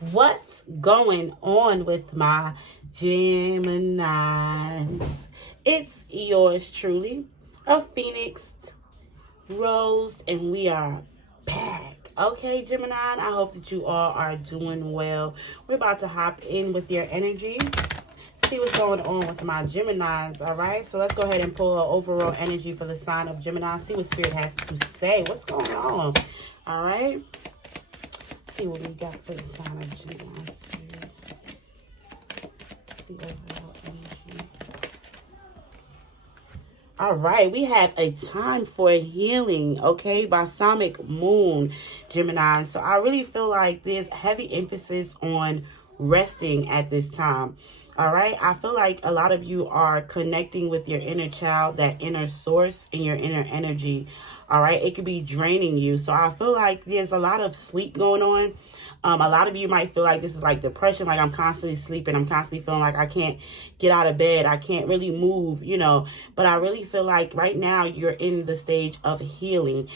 What's going on with my Geminis? It's yours truly, a Phoenix Rose, and we are back. Okay, Gemini, I hope that you all are doing well. We're about to hop in with your energy. See what's going on with my Geminis, all right? So let's go ahead and pull an overall energy for the sign of Gemini. See what Spirit has to say. What's going on, all right? See what we got for the sign of Gemini. See overall energy. All right, we have a time for healing, okay? Balsamic moon, Gemini. So I really feel like there's heavy emphasis on resting at this time. All right, I feel like a lot of you are connecting with your inner child, that inner source and your inner energy. All right, it could be draining you. So I feel like there's a lot of sleep going on. A lot of you might feel like this is like depression, like I'm constantly sleeping. I'm constantly feeling like I can't get out of bed. I can't really move, you know. But I really feel like right now you're in the stage of healing.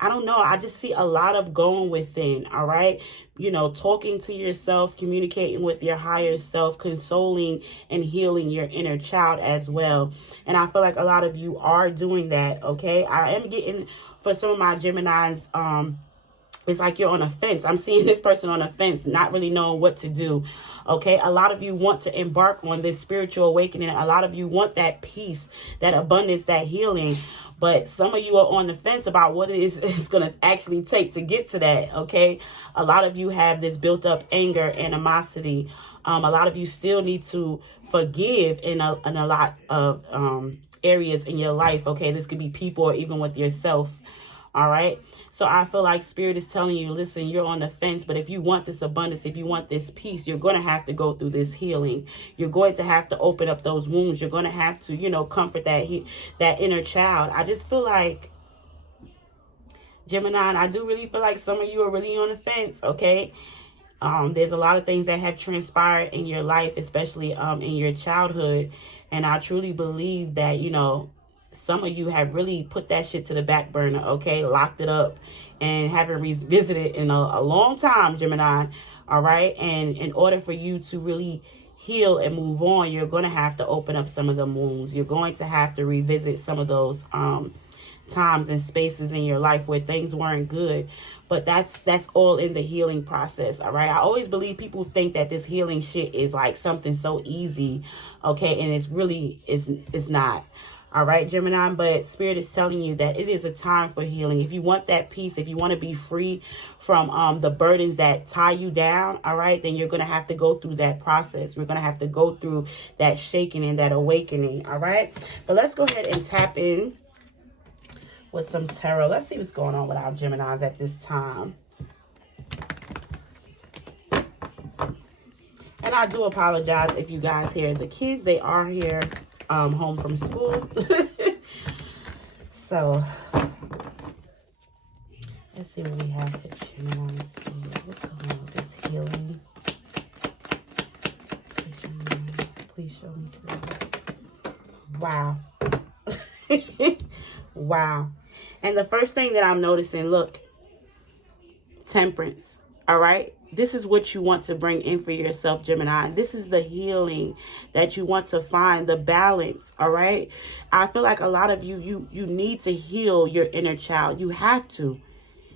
I don't know. I just see a lot of going within, all right? You know, talking to yourself, communicating with your higher self, consoling and healing your inner child as well. And I feel like a lot of you are doing that, okay? I am getting, for some of my Geminis, it's like you're on a fence. I'm seeing this person on a fence, not really knowing what to do. Okay, a lot of you want to embark on this spiritual awakening. A lot of you want that peace, that abundance, that healing. But some of you are on the fence about what it is it's going to actually take to get to that. Okay, a lot of you have this built up anger, animosity. A lot of you still need to forgive in a lot of areas in your life. Okay, this could be people or even with yourself. All right. So I feel like Spirit is telling you, listen, you're on the fence, but if you want this abundance, if you want this peace, you're going to have to go through this healing. You're going to have to open up those wounds. You're going to have to, you know, comfort that inner child. I just feel like, Gemini, I do really feel like some of you are really on the fence. Okay. There's a lot of things that have transpired in your life, especially in your childhood. And I truly believe that, you know, some of you have really put that shit to the back burner, okay? Locked it up and haven't revisited in a long time, Gemini, all right? And in order for you to really heal and move on, you're going to have to open up some of the wounds. You're going to have to revisit some of those times and spaces in your life where things weren't good. But that's all in the healing process, all right? I always believe people think that this healing shit is like something so easy, okay? And it's really, it's not. All right, Gemini, but Spirit is telling you that it is a time for healing. If you want that peace, if you want to be free from the burdens that tie you down, all right, then you're going to have to go through that process. We're going to have to go through that shaking and that awakening, all right? But let's go ahead and tap in with some tarot. Let's see what's going on with our Geminis at this time. And I do apologize if you guys hear the kids. They are here. Home from school. So let's see what we have for Gemini. What's going on with this healing? Please show me through. Wow. Wow. And the first thing that I'm noticing, look, Temperance. All right. This is what you want to bring in for yourself, Gemini. This is the healing that you want to find, the balance, all right? I feel like a lot of you need to heal your inner child. You have to.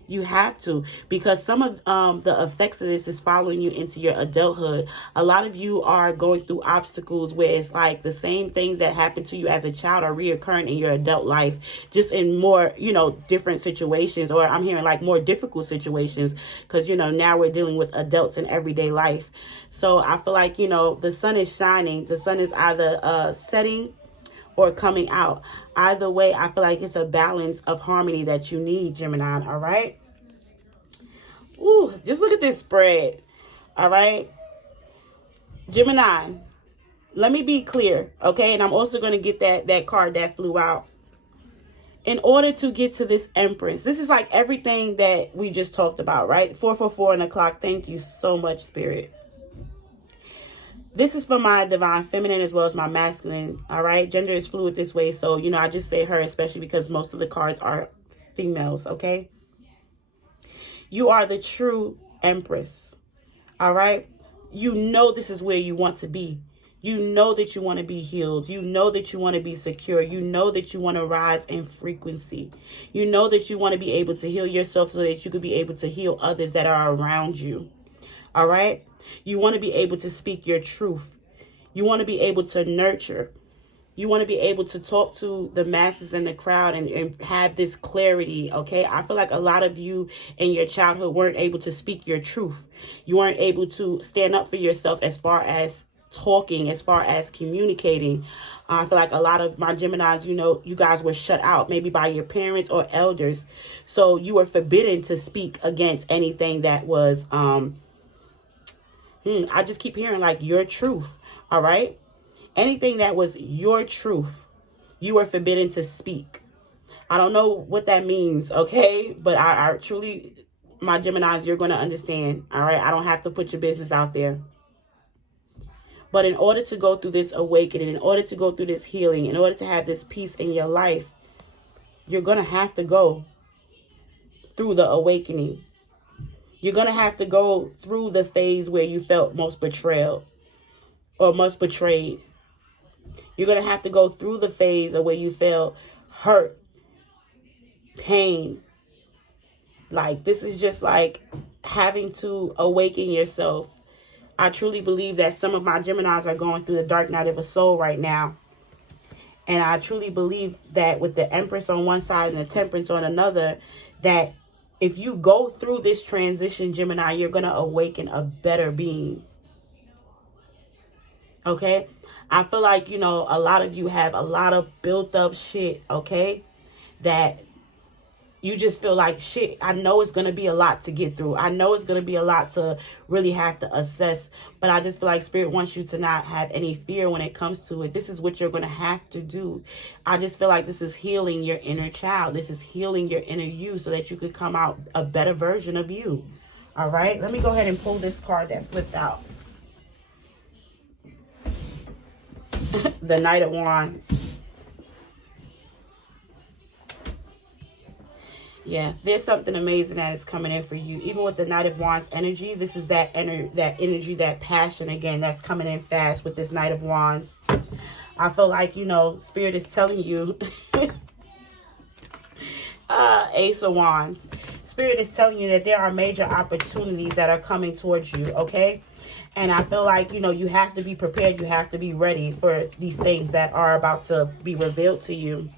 You have to, because some of the effects of this is following you into your adulthood. A lot of you are going through obstacles where it's like the same things that happened to you as a child are reoccurring in your adult life, just in more, you know, different situations, or I'm hearing like more difficult situations, because, you know, now we're dealing with adults in everyday life. So I feel like, you know, the sun is shining. The sun is either setting or coming out. Either way, I feel like it's a balance of harmony that you need, Gemini, all right? Ooh, just look at this spread, all right? Gemini, let me be clear, okay? And I'm also going to get that card that flew out. In order to get to this Empress, this is like everything that we just talked about, right? 444 and a clock. Thank you so much, Spirit. This is for my divine feminine as well as my masculine, all right? Gender is fluid this way, so, you know, I just say her, especially because most of the cards are females, okay? You are the true Empress. All right. You know this is where you want to be. You know that you want to be healed. You know that you want to be secure. You know that you want to rise in frequency. You know that you want to be able to heal yourself so that you could be able to heal others that are around you. All right. You want to be able to speak your truth. You want to be able to nurture. You want to be able to talk to the masses in the crowd and have this clarity, okay? I feel like a lot of you in your childhood weren't able to speak your truth. You weren't able to stand up for yourself as far as talking, as far as communicating. I feel like a lot of my Geminis, you know, you guys were shut out maybe by your parents or elders. So you were forbidden to speak against anything that was, I just keep hearing like your truth, all right? Anything that was your truth, you were forbidden to speak. I don't know what that means, okay? But I truly, my Geminis, you're going to understand, all right? I don't have to put your business out there. But in order to go through this awakening, in order to go through this healing, in order to have this peace in your life, you're going to have to go through the awakening. You're going to have to go through the phase where you felt most betrayed or most betrayed. You're going to have to go through the phase of where you feel hurt, pain. Like, this is just like having to awaken yourself. I truly believe that some of my Geminis are going through the dark night of a soul right now. And I truly believe that with the Empress on one side and the Temperance on another, that if you go through this transition, Gemini, you're going to awaken a better being. Okay? I feel like, you know, a lot of you have a lot of built up shit, okay? That you just feel like, shit, I know it's going to be a lot to get through. I know it's going to be a lot to really have to assess. But I just feel like Spirit wants you to not have any fear when it comes to it. This is what you're going to have to do. I just feel like this is healing your inner child. This is healing your inner you so that you could come out a better version of you. All right? Let me go ahead and pull this card that flipped out. The Knight of Wands. Yeah, there's something amazing that is coming in for you. Even with the Knight of Wands energy, this is that energy, that passion again, that's coming in fast with this Knight of Wands. I feel like, you know, Spirit is telling you, Ace of Wands. Spirit is telling you that there are major opportunities that are coming towards you, okay? And I feel like, you know, you have to be prepared. You have to be ready for these things that are about to be revealed to you.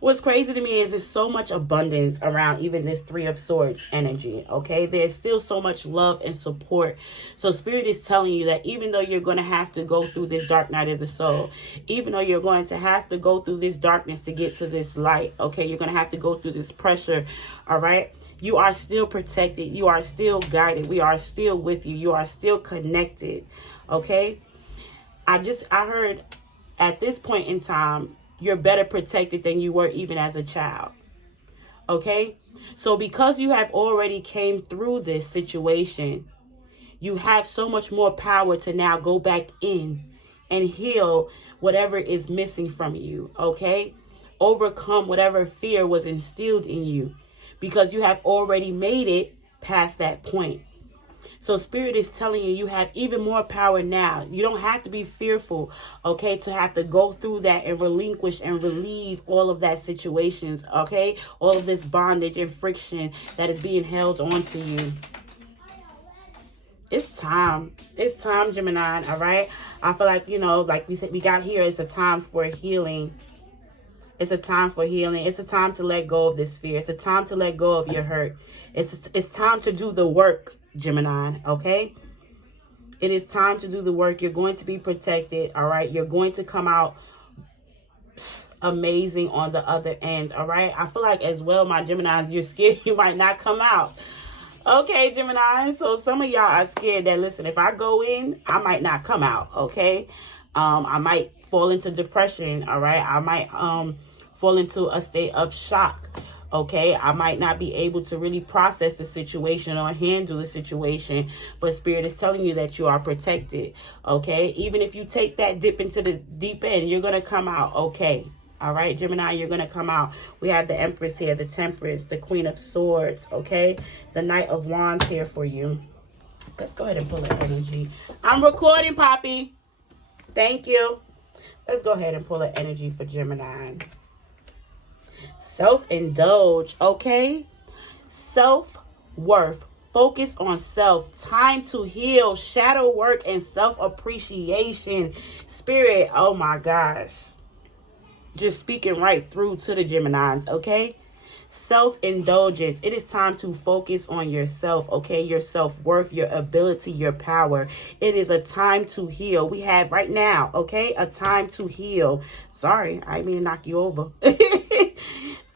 What's crazy to me is there's so much abundance around even this Three of Swords energy, okay? There's still so much love and support. So Spirit is telling you that even though you're going to have to go through this dark night of the soul, even though you're going to have to go through this darkness to get to this light, okay? You're going to have to go through this pressure, all right? You are still protected. You are still guided. We are still with you. You are still connected, okay? I heard at this point in time, you're better protected than you were even as a child. Okay? So because you have already came through this situation, you have so much more power to now go back in and heal whatever is missing from you. Okay? Overcome whatever fear was instilled in you because you have already made it past that point. So Spirit is telling you, you have even more power now. You don't have to be fearful, okay, to have to go through that and relinquish and relieve all of that situations, okay? All of this bondage and friction that is being held on to you. It's time. It's time, Gemini, all right? I feel like, you know, like we said, we got here, it's a time for healing. It's a time for healing. It's a time to let go of this fear. It's a time to let go of your hurt. It's time to do the work, Gemini, okay? It is time to do the work. You're going to be protected, all right? You're going to come out amazing on the other end, all right? I feel like as well, my Geminis, you're scared you might not come out. Okay, Gemini, so some of y'all are scared that, listen, if I go in, I might not come out, okay? I might fall into depression, all right? I might fall into a state of shock. Okay, I might not be able to really process the situation or handle the situation, but Spirit is telling you that you are protected. Okay, even if you take that dip into the deep end, you're going to come out okay. All right, Gemini, you're going to come out. We have the Empress here, the Temperance, the Queen of Swords, okay? The Knight of Wands here for you. Let's go ahead and pull the energy. I'm recording, Poppy. Thank you. Let's go ahead and pull the energy for Gemini. Self-indulge, okay? Self-worth. Focus on self. Time to heal. Shadow work and self-appreciation. Spirit, oh my gosh. Just speaking right through to the Geminis, okay? Self-indulgence. It is time to focus on yourself, okay? Your self-worth, your ability, your power. It is a time to heal. We have right now, okay? A time to heal. Sorry, I didn't mean to knock you over.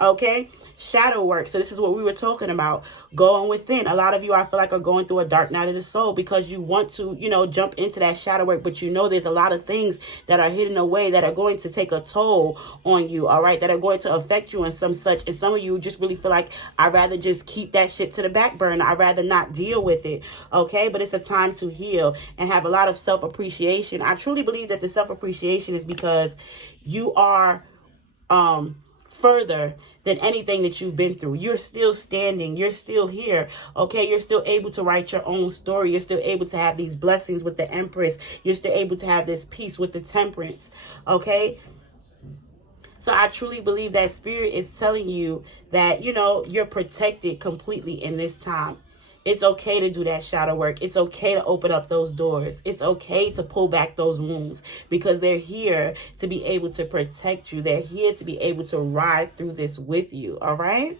Okay, shadow work. So this is what we were talking about, going within. A lot of you, I feel like, are going through a dark night of the soul because you want to, jump into that shadow work, but there's a lot of things that are hidden away that are going to take a toll on you, all right, that are going to affect you in some such. And some of you just really feel like, I'd rather just keep that shit to the back burner. I'd rather not deal with it, okay? But it's a time to heal and have a lot of self-appreciation. I truly believe that the self-appreciation is because you are further than anything that you've been through. You're still standing. You're still here. Okay. You're still able to write your own story. You're still able to have these blessings with the Empress. You're still able to have this peace with the Temperance. Okay. So I truly believe that Spirit is telling you that, you're protected completely in this time. It's okay to do that shadow work. It's okay to open up those doors. It's okay to pull back those wounds because they're here to be able to protect you. They're here to be able to ride through this with you. All right?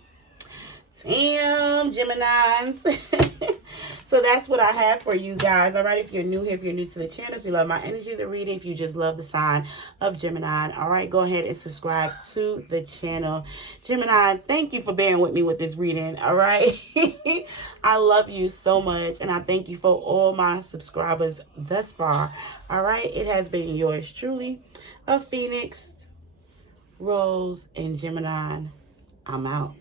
Damn, Geminis. So that's what I have for you guys. All right, if you're new here, if you're new to the channel, if you love my energy, the reading, if you just love the sign of Gemini, all right, go ahead and subscribe to the channel. Gemini, thank you for bearing with me with this reading, all right? I love you so much, and I thank you for all my subscribers thus far, all right? It has been yours truly, a Phoenix, Rose, and Gemini. I'm out.